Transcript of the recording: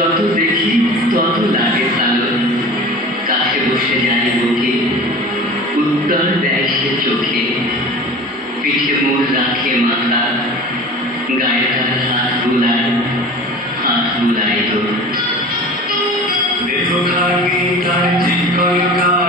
যত দেখি তত লাগে ভালো। কাছে বসে যাই বুকে, উত্তর দেয় সে চোখে। পিঠে মোর রাখে মাথা, গায়ে তার হাত বুলায় তো। দেহ থাকে তার চিকন